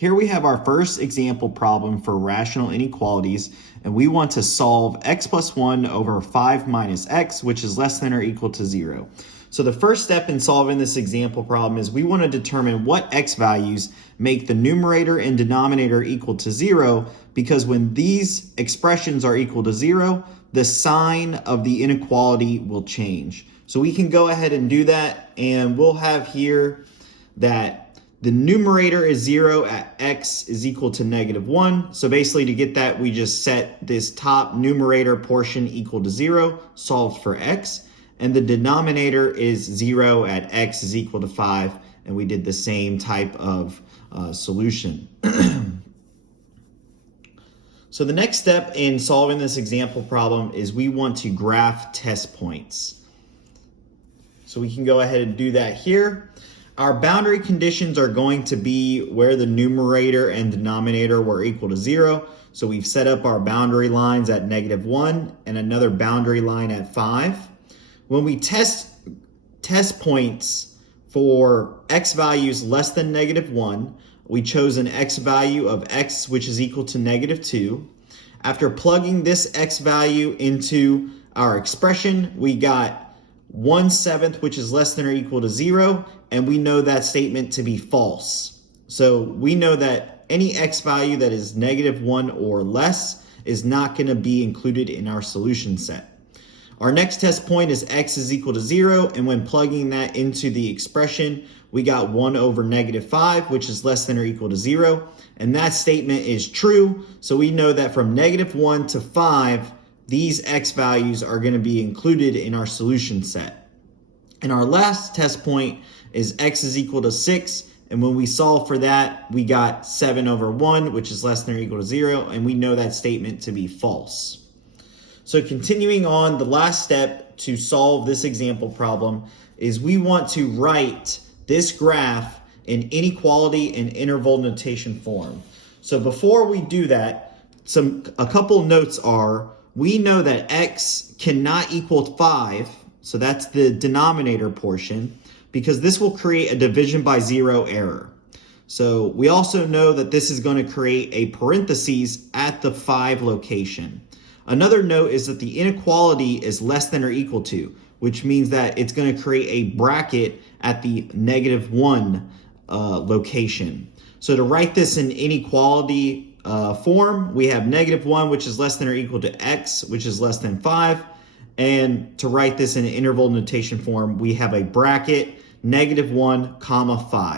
Here we have our first example problem for rational inequalities, and we want to solve x plus 1 over 5 minus x, which is less than or equal to 0. So the first step in solving this example problem is we want to determine what x values make the numerator and denominator equal to 0, because when these expressions are equal to 0, the sign of the inequality will change. So we can go ahead and do that, and we'll have here that the numerator is 0 at x is equal to -1. So basically to get that, we just set this top numerator portion equal to 0, solved for x. And the denominator is 0 at x is equal to 5. And we did the same type of solution. So the next step in solving this example problem is we want to graph test points. So we can go ahead and do that here. Our boundary conditions are going to be where the numerator and denominator were equal to 0. So we've set up our boundary lines at -1 and another boundary line at 5. When we test points for x values less than -1, we chose an x value of x which is equal to -2. After plugging this x value into our expression, we got 1/7, which is less than or equal to 0, and we know that statement to be false. So we know that any x value that is -1 or less is not going to be included in our solution set. Our next test point is x is equal to 0, and when plugging that into the expression, we got 1 over -5, which is less than or equal to 0, and that statement is true. So we know that from -1 to 5, these x values are going to be included in our solution set. And our last test point is x is equal to 6, and when we solve for that, we got 7 over 1, which is less than or equal to 0, and we know that statement to be false. So continuing on, the last step to solve this example problem is we want to write this graph in inequality and interval notation form. So before we do that, a couple notes are, we know that x cannot equal 5, so that's the denominator portion, because this will create a division by 0 error. So we also know that this is going to create a parentheses at the 5 location. Another note is that the inequality is less than or equal to, which means that it's going to create a bracket at the -1 location. So to write this in inequality form, we have -1, which is less than or equal to x, which is less than 5. And to write this in interval notation form, we have a bracket, -1, 5.